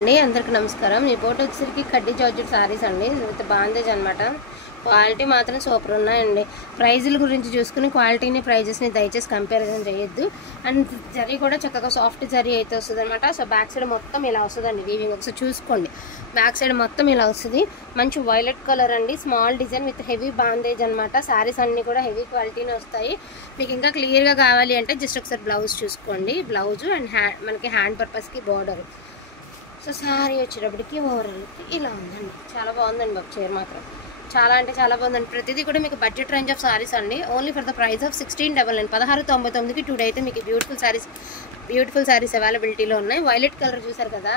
అందరికీ నమస్కారం. ఈ బోట్ వచ్చేసరికి కడ్డీ జార్జెట్ సారీస్ అండి విత్ బాందేజ్ అనమాట. క్వాలిటీ మాత్రం సూపర్ ఉన్నాయండి. ప్రైజుల గురించి చూసుకుని క్వాలిటీని ప్రైజెస్ని దయచేసి కంపారిజన్ చేయొద్దు. అండ్ జరీ కూడా చక్కగా సాఫ్ట్ జరీ అయితే వస్తుంది అనమాట. సో బ్యాక్ సైడ్ మొత్తం ఇలా వస్తుందండి వీవింగ్. ఒకసారి చూసుకోండి, బ్యాక్ సైడ్ మొత్తం ఇలా వస్తుంది. మంచి వైలెట్ కలర్ అండి, small design with heavy bandhej అనమాట. సారీస్ అన్నీ కూడా హెవీ క్వాలిటీనే వస్తాయి. మీకు ఇంకా క్లియర్గా కావాలి అంటే జస్ట్ ఒకసారి బ్లౌజ్ చూసుకోండి. బ్లౌజు అండ్ మనకి హ్యాండ్ పర్పస్కి బార్డర్. సో శారీ వచ్చేటప్పటికి ఓవరాల్కి ఇలా ఉందండి. చాలా బాగుందండి బాబు చీర మాత్రం. చాలా అంటే చాలా బాగుందండి. ప్రతిదీ కూడా మీకు బడ్జెట్ రేంజ్ ఆఫ్ సారీస్ అండి. Only for the price of 1699 1699కి టుడే అయితే మీకు బ్యూటిఫుల్ సారీస్ అవైలబిలిటీలో ఉన్నాయి. వైలెట్ కలర్ చూసారు కదా,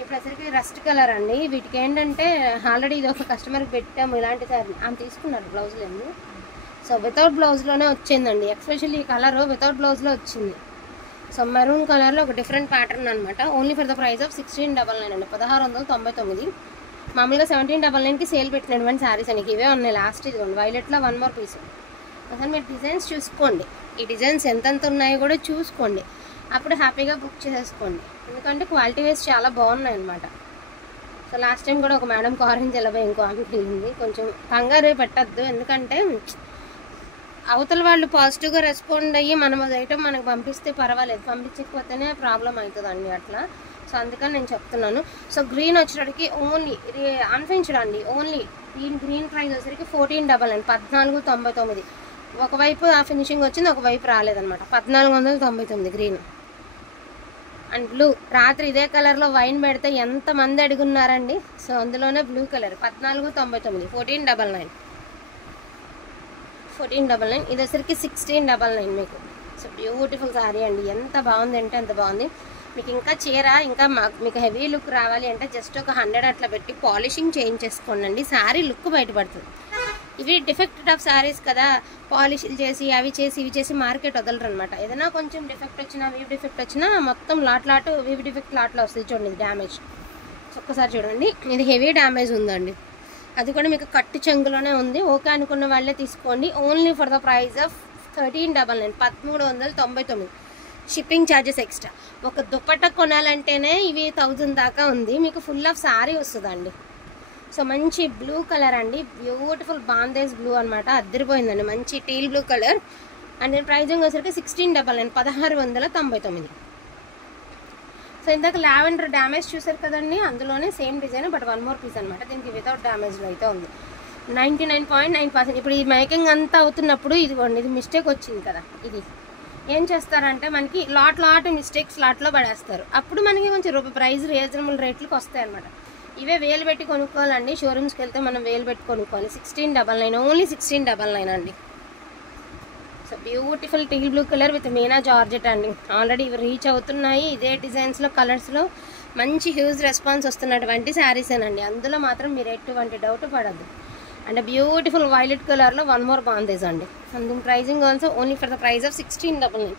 ఇప్పుడు అసలుకి రస్ట్ కలర్ అండి. వీటికి ఏంటంటే ఆల్రెడీ ఇది ఒక కస్టమర్కి పెట్టాము ఇలాంటి సారీ, ఆమె తీసుకున్నారు బ్లౌజ్లు ఏమి. సో వితౌట్ బ్లౌజ్లోనే వచ్చిందండి. ఎస్పెషల్లీ ఈ కలర్ వితౌట్ బ్లౌజ్లో వచ్చింది. సో మెరూన్ కలర్లో ఒక డిఫరెంట్ ప్యాటర్న్ అనమాట. Only for the price of 1699 అండి, 1699. మామూలుగా 1799కి సేల్ పెట్టినటువంటి శారీస్ అండి. ఇవే ఉన్నాయి లాస్ట్. ఇదిగోండి వైలెట్లో 1 మోర్ పీస్. అసలు మీరు డిజైన్స్ చూసుకోండి, ఈ డిజైన్స్ ఎంతెంత ఉన్నాయో కూడా చూసుకోండి. అప్పుడు హ్యాపీగా బుక్ చేసేసుకోండి, ఎందుకంటే క్వాలిటీ వైజ్ చాలా బాగున్నాయి అనమాట. సో లాస్ట్ టైం కూడా ఒక మేడం ఆరెంజ్ ఎలబై ఇంకో ఆమెకి వెళ్ళింది. కొంచెం కంగారు పెట్టద్దు, ఎందుకంటే అవతల వాళ్ళు పాజిటివ్గా రెస్పాండ్ అయ్యి మనం అది ఐటమ్ మనకు పంపిస్తే పర్వాలేదు, పంపించకపోతేనే ప్రాబ్లం అవుతుందండి అట్లా. సో అందుకని నేను చెప్తున్నాను. సో గ్రీన్ వచ్చేటప్పటికి ఓన్లీ అన్ఫినిష్డ్ అండి. ఓన్లీ గ్రీన్ ప్రైస్ వచ్చేసరికి 1499 1499. ఒకవైపు ఆ ఫినిషింగ్ వచ్చింది, ఒకవైపు రాలేదనమాట. 1499 గ్రీన్. అండ్ బ్లూ, రాత్రి ఇదే కలర్లో వైన్ పెడితే ఎంతమంది అడుగున్నారండి. సో అందులోనే బ్లూ కలర్ 1499 1499. ఇది వచ్చరికి 1699 మీకు. సో బ్యూటిఫుల్ శారీ అండి, ఎంత బాగుంది అంటే అంత బాగుంది. మీకు ఇంకా చీర ఇంకా మీకు హెవీ లుక్ రావాలి అంటే జస్ట్ ఒక 100 అట్లా పెట్టి పాలిషింగ్ చేయించేసుకోండి అండి, శారీ లుక్ బయటపడుతుంది. ఇవి డిఫెక్టెడ్ ఆఫ్ శారీస్ కదా, పాలిష్లు చేసి అవి చేసి ఇవి చేసి మార్కెట్ వదలరు అనమాట. ఏదైనా కొంచెం డిఫెక్ట్ వచ్చినా వీవ్ డిఫెక్ట్ వచ్చినా మొత్తం లాట్ వీవ్ డిఫెక్ట్ లాట్లో వస్తుంది. చూడండి డ్యామేజ్, ఒక్కసారి చూడండి, ఇది హెవీ డ్యామేజ్ ఉందండి. అది కూడా మీకు కట్టు చెంగులోనే ఉంది. ఓకే అనుకున్న వాళ్ళే తీసుకోండి. Only for the price of 1399 1399. Shipping charges extra. ఒక దుపట్టా కొనాలంటేనే ఇవి 1000 దాకా ఉంది. మీకు ఫుల్ ఆఫ్ శారీ వస్తుందండి. సో మంచి బ్లూ కలర్ అండి, బ్యూటిఫుల్ బాందేజ్ బ్లూ అనమాట. అద్దరిపోయిందండి, మంచి టీల్ బ్లూ కలర్. అండ్ నేను ప్రైజింగ్ వచ్చేసరికి 1699 1699. సో ఇందాక లావెండర్ డ్యామేజ్ చూసారు కదండి, అందులోనే same design but 1 more piece అనమాట. దీనికి వితౌట్ డ్యామేజ్లో అయితే ఉంది. 99.9%. ఇప్పుడు ఈ మేకింగ్ అంతా అవుతున్నప్పుడు ఇదిగోండి, ఇది మిస్టేక్ వచ్చింది కదా, ఇది ఏం చేస్తారంటే మనకి లాట్ మిస్టేక్స్ లాట్లో పడేస్తారు. అప్పుడు మనకి కొంచెం ప్రైస్ రీజనబుల్ రేట్లకు వస్తాయి అనమాట. ఇవే వేలు పెట్టి కొనుక్కోవాలండి. షోరూమ్స్కి వెళ్తే మనం వేలు పెట్టి కొనుక్కోవాలి. 1699 ఓన్లీ 1699 అండి. So beautiful teal blue colour with Meena georgette అండి. ఆల్రెడీ ఇవి రీచ్ అవుతున్నాయి. ఇదే డిజైన్స్లో కలర్స్లో మంచి హ్యూజ్ రెస్పాన్స్ వస్తున్నటువంటి శారీసేనండి. అందులో మాత్రం మీరు ఎటువంటి డౌట్ పడద్దు. అండ్ బ్యూటిఫుల్ వైలెట్ కలర్లో 1 మోర్ బాందేజ్ అండి. అండ్ దీని pricing also only for the price of 1699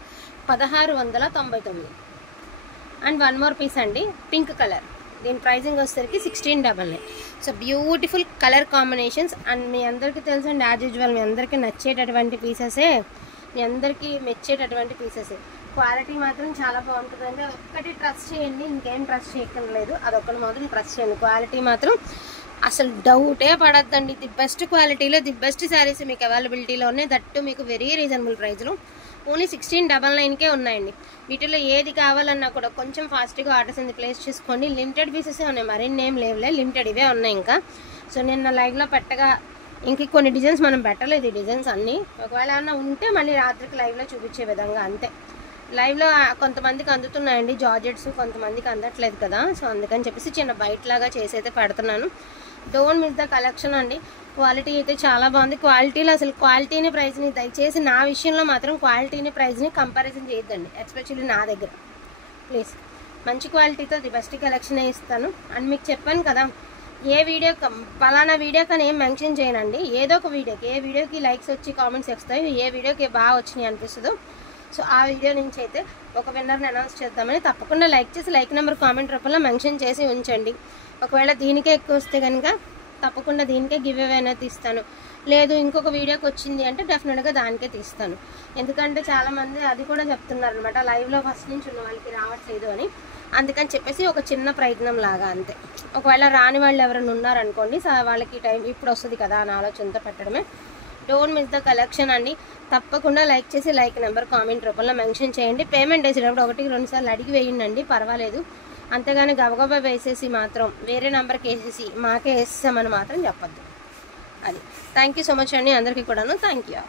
1699. And 1 more piece అండి, పింక్ కలర్. దీని ప్రైజింగ్ వచ్చేసరికి 1699. So beautiful colour combinations. And మీ అందరికీ తెలుసండి, యాజ్ యూజువల్ మీ అందరికీ నచ్చేటటువంటి పీసెసే, మీ అందరికీ మెచ్చేటటువంటి పీసెసే. క్వాలిటీ మాత్రం చాలా బాగుంటుందండి. ఒక్కటి ట్రస్ట్ చేయండి, ఇంకేం ట్రస్ట్ చేయక్కర్లేదు. అదొక్కటి మాత్రం ట్రస్ట్ చేయండి. క్వాలిటీ మాత్రం అసలు డౌటే పడద్దండి. ది బెస్ట్ క్వాలిటీలో ది బెస్ట్ శారీస్ మీకు అవైలబిలిటీలో ఉన్నాయి. దట్టు మీకు వెరీ రీజనబుల్ ప్రైస్లో ఓన్లీ 1699కే ఉన్నాయండి. వీటిలో ఏది కావాలన్నా కూడా కొంచెం ఫాస్ట్గా ఆర్డర్స్ అనేది ప్లేస్ చేసుకోండి. లిమిటెడ్ పీసెసే ఉన్నాయి, మరిన్ని ఏం లేవులే, లిమిటెడ్ ఇవే ఉన్నాయి ఇంకా. సో నిన్న లైవ్లో పెట్టగా ఇంక కొన్ని డిజైన్స్ మనం పెట్టలేదు. ఈ డిజైన్స్ అన్నీ ఒకవేళ ఏమన్నా ఉంటే మళ్ళీ రాత్రికి లైవ్లో చూపించే విధంగా అంతే. లైవ్లో కొంతమందికి అందుతున్నాయండి జార్జెట్స్, కొంతమందికి అందట్లేదు కదా. సో అందుకని చెప్పేసి చిన్న బయట లాగా చేసి అయితే పెడుతున్నాను. డోంట్ మిస్ ద కలెక్షన్ అండి. క్వాలిటీ అయితే చాలా బాగుంది. క్వాలిటీలో అసలు క్వాలిటీని ప్రైస్ని దయచేసి నా విషయంలో మాత్రం క్వాలిటీని ప్రైస్ని కంపారిజన్ చేయొద్దండి, ఎస్పెషల్లీ నా దగ్గర ప్లీజ్. మంచి క్వాలిటీతో ది బెస్ట్ కలెక్షనే ఇస్తాను. అండ్ మీకు చెప్పాను కదా, ఏ వీడియో పలానా వీడియో కానీ ఏం మెన్షన్ చేయనండి. ఏదో ఒక వీడియోకి, ఏ వీడియోకి లైక్స్ వచ్చి కామెంట్స్ వస్తాయి, ఏ వీడియోకి బాగా వచ్చినాయి అనిపిస్తుందో సో ఆ వీడియో నుంచి అయితే ఒక విన్నర్ని అనౌన్స్ చేద్దామని. తప్పకుండా లైక్ చేసి లైక్ నెంబర్ కామెంట్ రూపంలో మెన్షన్ చేసి ఉంచండి. ఒకవేళ దీనికే ఎక్కువ వస్తే కనుక తప్పకుండా దీనికే గివ్ అవే అనేది తీస్తాను. లేదు ఇంకొక వీడియోకి వచ్చింది అంటే డెఫినెట్గా దానికే తీస్తాను. ఎందుకంటే చాలామంది అది కూడా చెప్తున్నారు అనమాట, లైవ్లో ఫస్ట్ నుంచి ఉన్న వాళ్ళకి రావట్లేదు అని. అందుకని చెప్పేసి ఒక చిన్న ప్రయత్నం లాగా అంతే. ఒకవేళ రాని వాళ్ళు ఎవరైనా ఉన్నారనుకోండి, వాళ్ళకి టైం ఇప్పుడు వస్తుంది కదా అని ఆలోచనతో పెట్టడమే. డోంట్ మిస్ ద కలెక్షన్ అండి. తప్పకుండా లైక్ చేసి లైక్ నెంబర్ కామెంట్ రూపంలో మెన్షన్ చేయండి. పేమెంట్ వేసేటప్పుడు 1-2 సార్లు అడిగి వేయండి, పర్వాలేదు. అంతేగాని గబగబా వేసేసి మాత్రం వేరే నెంబర్కి వేసేసి మాకే వేసేసామని మాత్రం చెప్పొద్దు. అది. థ్యాంక్ యూ సో మచ్ అండి అందరికీ కూడాను. Thank you.